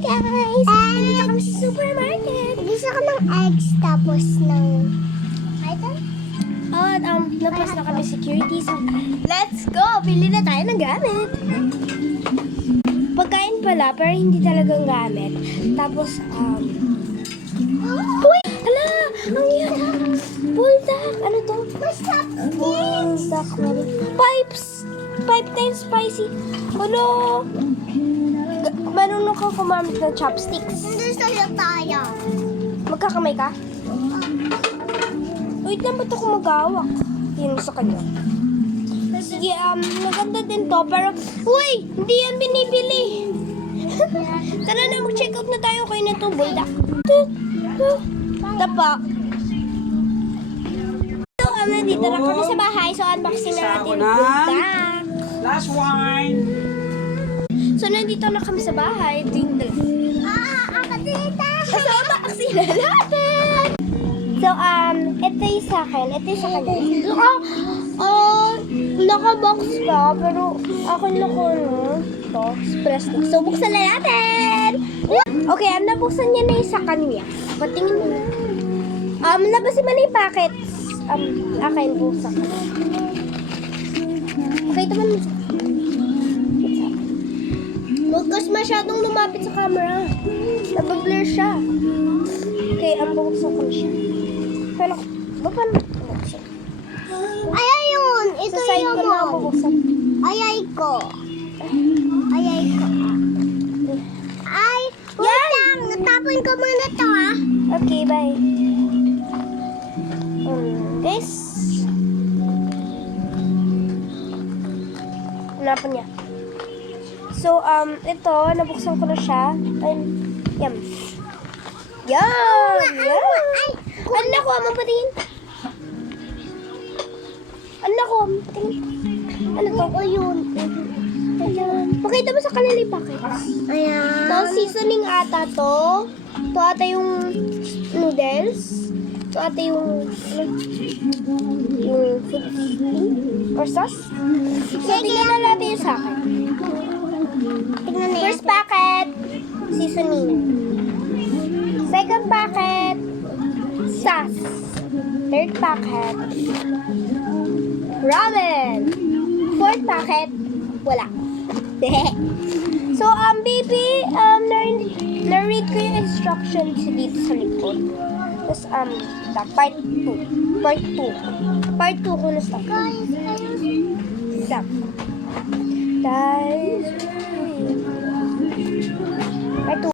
Guys, dito kami sa supermarket. Gusto ko ng eggs tapos ng item. Oh, labas na kami security. So, let's go! Bili na tayo ng gamit. Pagkain pala, pero hindi talagang gamit. Tapos, uy! Hala! Ang yun! Bulldog! Ano to? Bulldog. Pipes! 5 times spicy. Ano? Marunong ka kumamit ng chopsticks. Hindi sa'yo tayo. Magkakamay ka? Wait lang, ba't ako mag-awak? Yun sa kanya. Sige, maganda din to, pero, uy! Hindi yan binibili! Tara na, mag-check out na tayo kayo na to, bulldog. Tapa. So, dito na kami sa bahay, so unboxing na natin yung bulldog. Last one. So, nandito na kami sa bahay. Ding Ako dito. So, unboxing na natin! So, ito yung sa akin. Ito yung sa kanya. Naka-box ka, pero akin na ko, no? Ito, express na. So, buksan na natin! Okay, nabuksan niya na yung sa kanya. Patingin mo na. Nabasin mo na yung packets. Akin, buksan ko. Okay, ito man. Huwag kas masyadong lumapit sa camera. Nabablur siya. Okay, buksan ko na siya. Pero, paano buksan? Ay, yun. Ito Sa side yung ko na buksan. Ayay ko. Ayay ko. Ay, wait lang. Natapon ko muna to, ah. Okay, bye. Guys. Hanapan niya. So, ito, nabuksan ko na siya. Yum. Yum! Yum! Ano na ko, mapatingin? Ano na ko, mapatingin? Ano to? O, yun. Ayan. Pakita mo sa kanila yung packets. Ayan. So, seasoning ata to. Ito ata yung noodles. Ito ata yung food or sauce. So, tingnan na natin yung sa akin. Tignan na First packet, seasoning. Second packet, sauce. Third packet, ramen. Fourth packet, wala. So, baby, na-read ko yung instructions dito sa likod. Tapos, part 2. Part 2. Part 2 ko na stop. Stop. Guys, part 2.